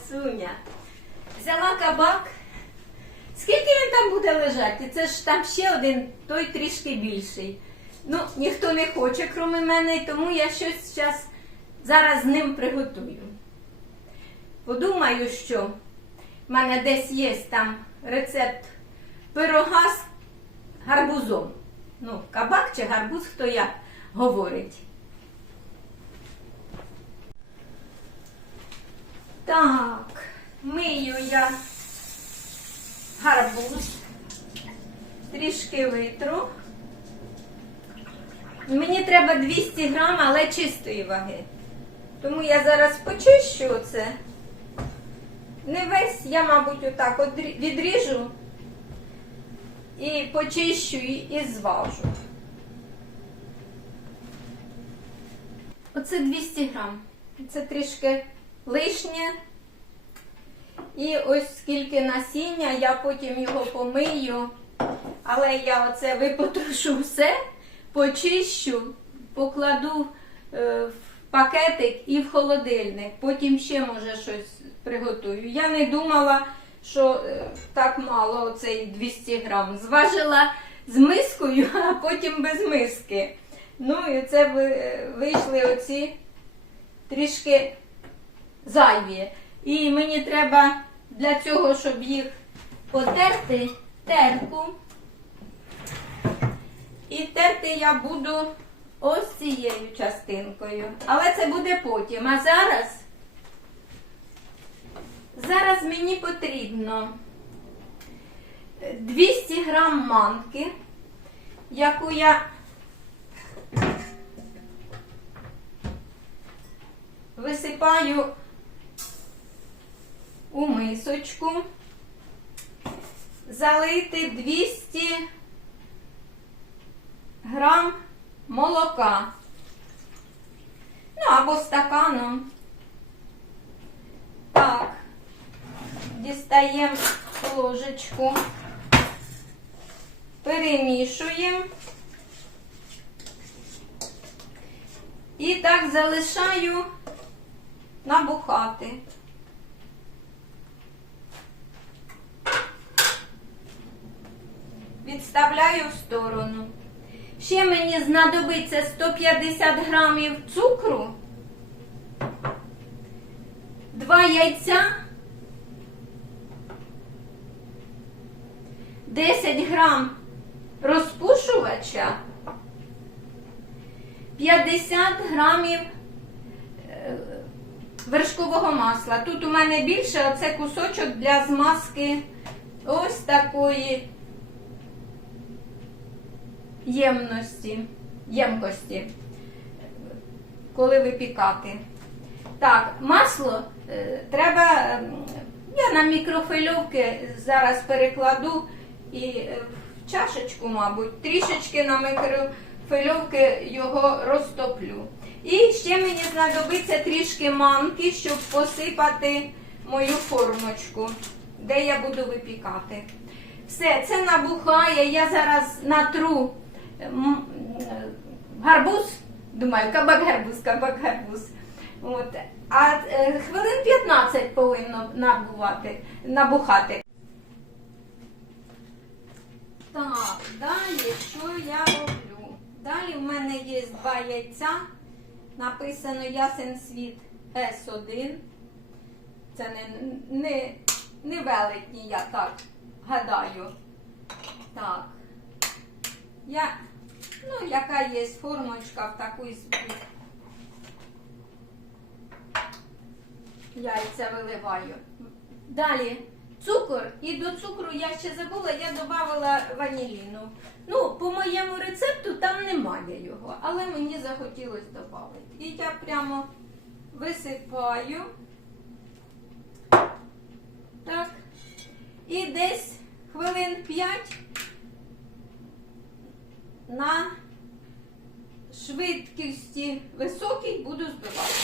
красуня. Взяла кабак. Скільки він там буде лежати? Це ж там ще один, той трішки більший. Ну, ніхто не хоче, крім мене, тому я щось зараз зараз з ним приготую. Подумаю, що в мене десь є там рецепт пирога з гарбузом. Ну, кабак чи гарбуз, хто як говорить. Так, мию я гарбуз, трішки витру. Мені треба 200 грам, але чистої ваги. Тому я зараз почищу це. Не весь, я, мабуть, отак відріжу і почищу і зважу. Оце 200 грам. Це трішки лишнє. І ось скільки насіння, я потім його помию. Але я оце випотрошу все, почищу, покладу е, в пакетик і в холодильник. Потім ще може щось приготую. Я не думала, що е, так мало оцей 200 грам. Зважила з мискою, а потім без миски. Ну і це вийшли оці трішки зайві. І мені треба для цього, щоб їх потерти, терку. І терти я буду ось цією частинкою. Але це буде потім. А зараз, зараз мені потрібно 200 грам манки, яку я висипаю у мисочку, залити 200 грам молока. Ну, або стаканом. Так, дістаємо ложечку, перемішуємо. І так залишаю набухати. Відставляю в сторону. Ще мені знадобиться 150 грамів цукру, 2 яйця, 10 грам розпушувача, 50 грамів е, вершкового масла. Тут у мене більше, а це кусочок для змазки ось такої ємності, ємкості, коли випікати. Так, масло е, треба, ем, я на мікрофильовки зараз перекладу і е, в чашечку, мабуть, трішечки на мікрофильовки його розтоплю. І ще мені знадобиться трішки манки, щоб посипати мою формочку, де я буду випікати. Все, це набухає. Я зараз натру гарбуз. Думаю, кабак гарбуз, кабак гарбуз. От. А е, хвилин 15 повинно набувати, набухати. Так, далі що я роблю? Далі в мене є два яйця. Написано ясен світ С1. Це не, не, не велетні, я так гадаю. Так. Я, ну, яка є формочка в таку яйця виливаю. Далі цукор. І до цукру я ще забула, я додавала ваніліну. Ну, по моєму рецепту там немає його, але мені захотілося додати. І я прямо висипаю. Так. І десь хвилин 5 на швидкості високій буду збивати.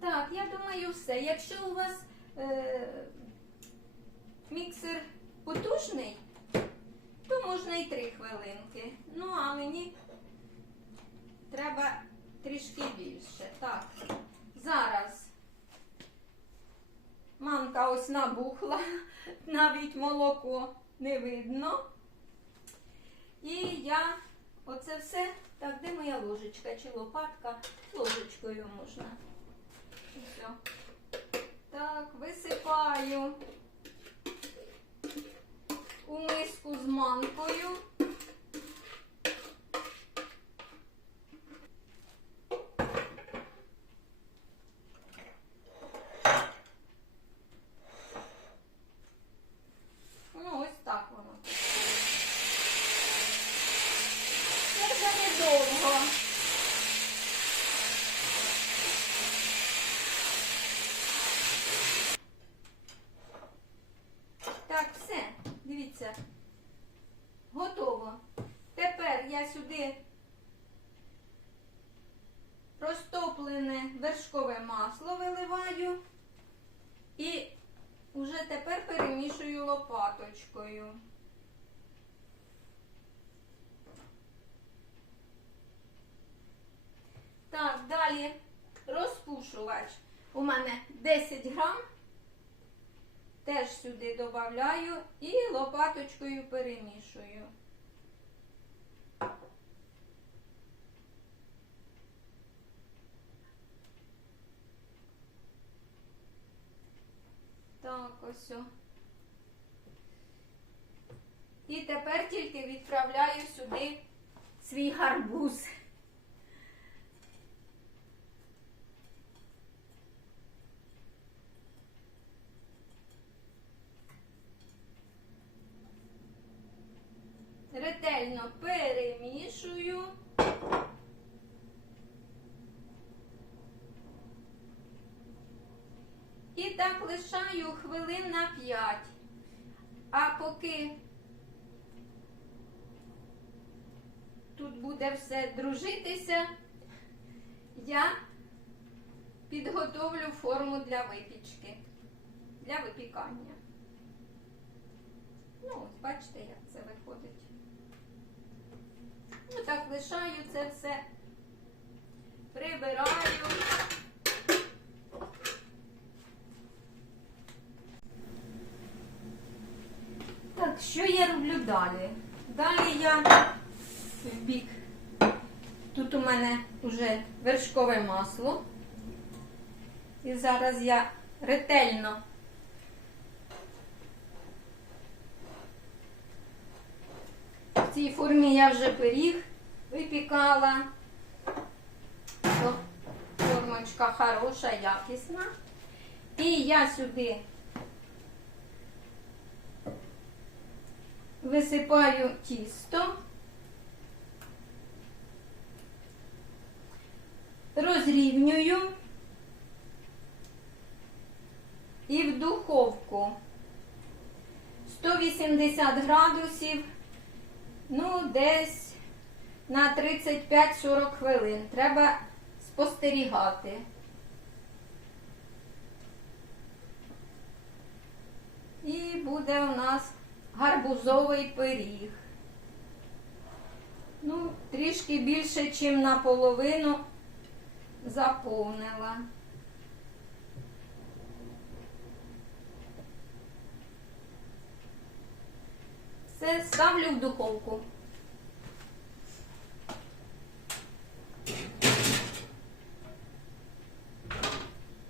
Так, я думаю, все. Якщо у вас е, міксер потужний, то можна і три хвилинки. Ну, а мені треба трішки більше. Так, зараз манка ось набухла, навіть молоко не видно. І я оце все. Так, де моя ложечка чи лопатка? Ложечкою можна. Все. Так, висипаю у миску з манкою. Ну, ось так воно. Це вже недовго. Так, все, дивіться. Готово. Тепер я сюди розтоплене вершкове масло виливаю і вже тепер перемішую лопаточкою. Так, далі розпушувач. У мене 10 грам. Теж сюди додаю і лопаточкою перемішую. Так, ось. о. І тепер тільки відправляю сюди свій гарбуз. Ретельно перемішую. І так лишаю хвилин на 5. А поки тут буде все дружитися, я підготовлю форму для випічки, для випікання. Ну, ось бачите, як це виходить. Ну, так лишаю це все, прибираю. Так, що я роблю далі? Далі я в бік. Тут у мене вже вершкове масло. І зараз я ретельно В цій формі я вже пиріг випікала. Формочка хороша, якісна. І я сюди висипаю тісто, розрівнюю і в духовку 180 градусів, ну, десь на 35-40 хвилин. Треба спостерігати. І буде у нас гарбузовий пиріг. Ну, трішки більше, ніж наполовину заповнила. Все ставлю в духовку.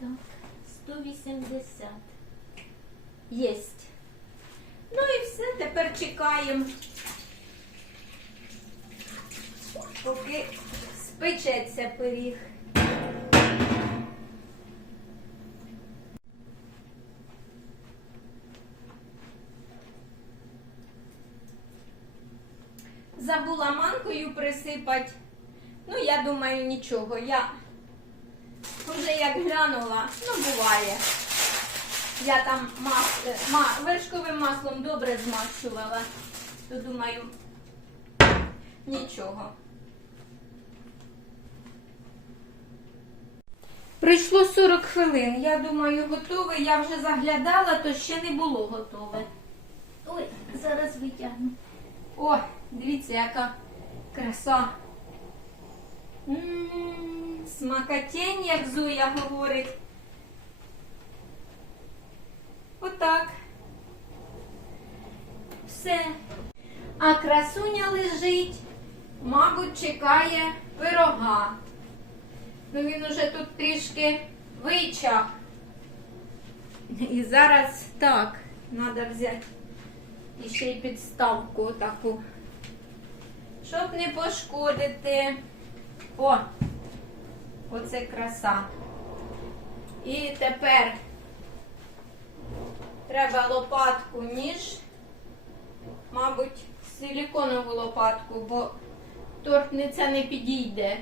Так, 180. Єсть. Ну і все, тепер чекаємо, поки спечеться пиріг. Манкою присипати. Ну, я думаю, нічого. Я вже як глянула, ну буває. Я там мас, е, ма, вершковим маслом добре змащувала, то думаю, нічого. Пройшло 40 хвилин. Я думаю, готове. Я вже заглядала, то ще не було готове. Ой, зараз витягну. О, дивіться, яка краса. М, Смакотень, як Зоя говорить. Отак. Все. А красуня лежить, мабуть, чекає пирога. Ну він уже тут трішки вичах. І зараз так, треба взяти ще й підставку таку, щоб не пошкодити. О, оце краса. І тепер треба лопатку, ніж, мабуть, силіконову лопатку, бо тортниця не підійде.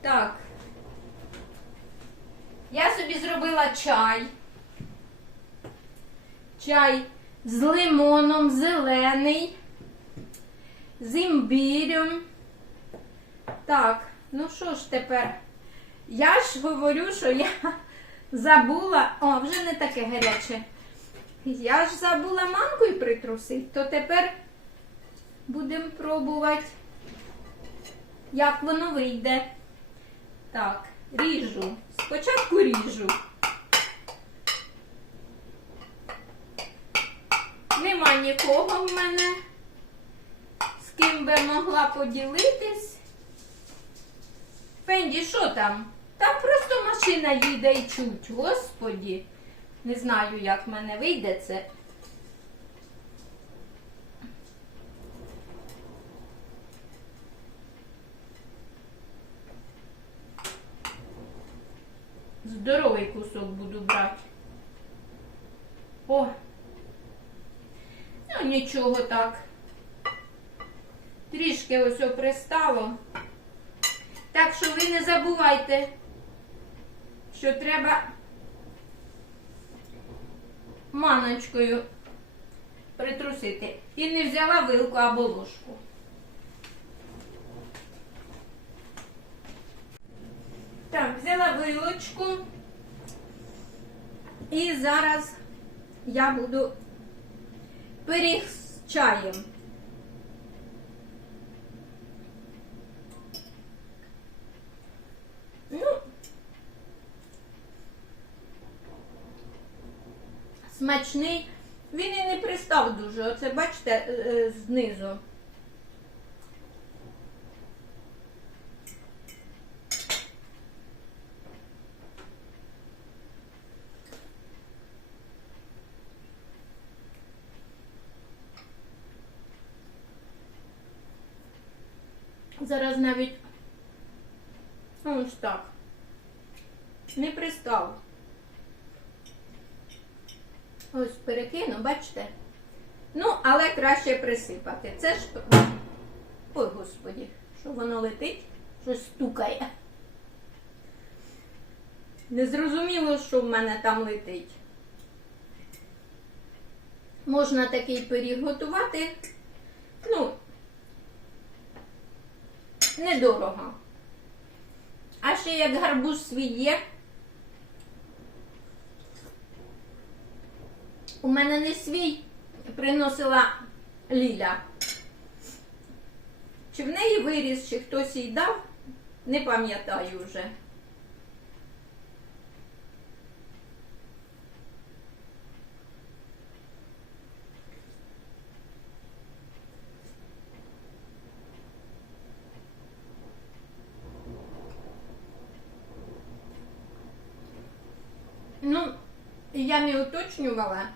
Так. Я собі зробила чай. Чай з лимоном, зелений, з імбирем. Так, ну що ж тепер? Я ж говорю, що я забула. О, вже не таке гаряче. Я ж забула манкою притрусити, то тепер будемо пробувати, як воно вийде. Так, ріжу. Спочатку ріжу. Нема нікого в мене, ким би могла поділитись. Фенді, що там? Там просто машина їде і чуть. Господі. Не знаю, як в мене вийде це. Здоровий кусок буду брати. О! Ну, нічого так. Трішки ось пристало. Так що ви не забувайте, що треба маночкою притрусити. І не взяла вилку або ложку. Так, взяла вилочку. І зараз я буду пиріг з чаєм. Смачний. Він і не пристав дуже. Оце бачите е, е, знизу. Зараз навіть ось так. Не пристав. Ось перекину, бачите? Ну, але краще присипати. Це ж. Ой, господі, що воно летить, щось стукає. Незрозуміло, що в мене там летить. Можна такий пиріг готувати. Ну, недорого. А ще як гарбуз свій є. У мене не свій приносила Ліля. Чи в неї виріс, чи хтось їй дав, не пам'ятаю вже. Ну, я не уточнювала.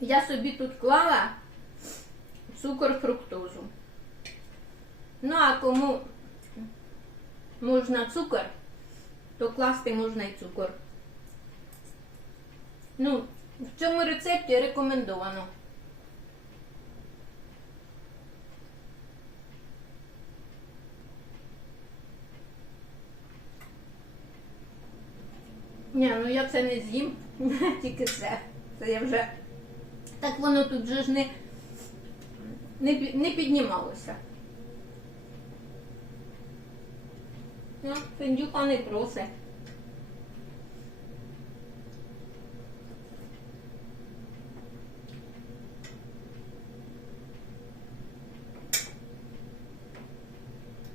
Я собі тут клала цукор фруктозу. Ну, а кому можна цукор, то класти можна і цукор. Ну, в цьому рецепті рекомендовано. Ні, ну я це не з'їм, Тільки це. Це я вже. Так воно тут вже ж не, не, не піднімалося. Ну, Фендюка не просить.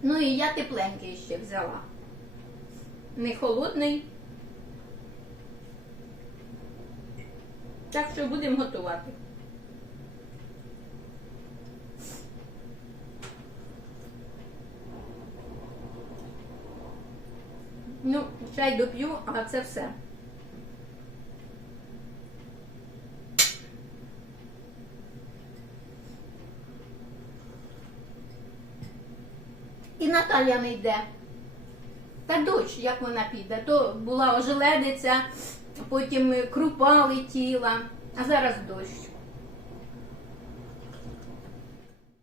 Ну і я тепленький ще взяла. Не холодний. Так що будемо готувати. Ну, чай доп'ю, а це все. І Наталя не йде. Та дощ, як вона піде, то була ожеледиця, потім крупа летіла, а зараз дощ.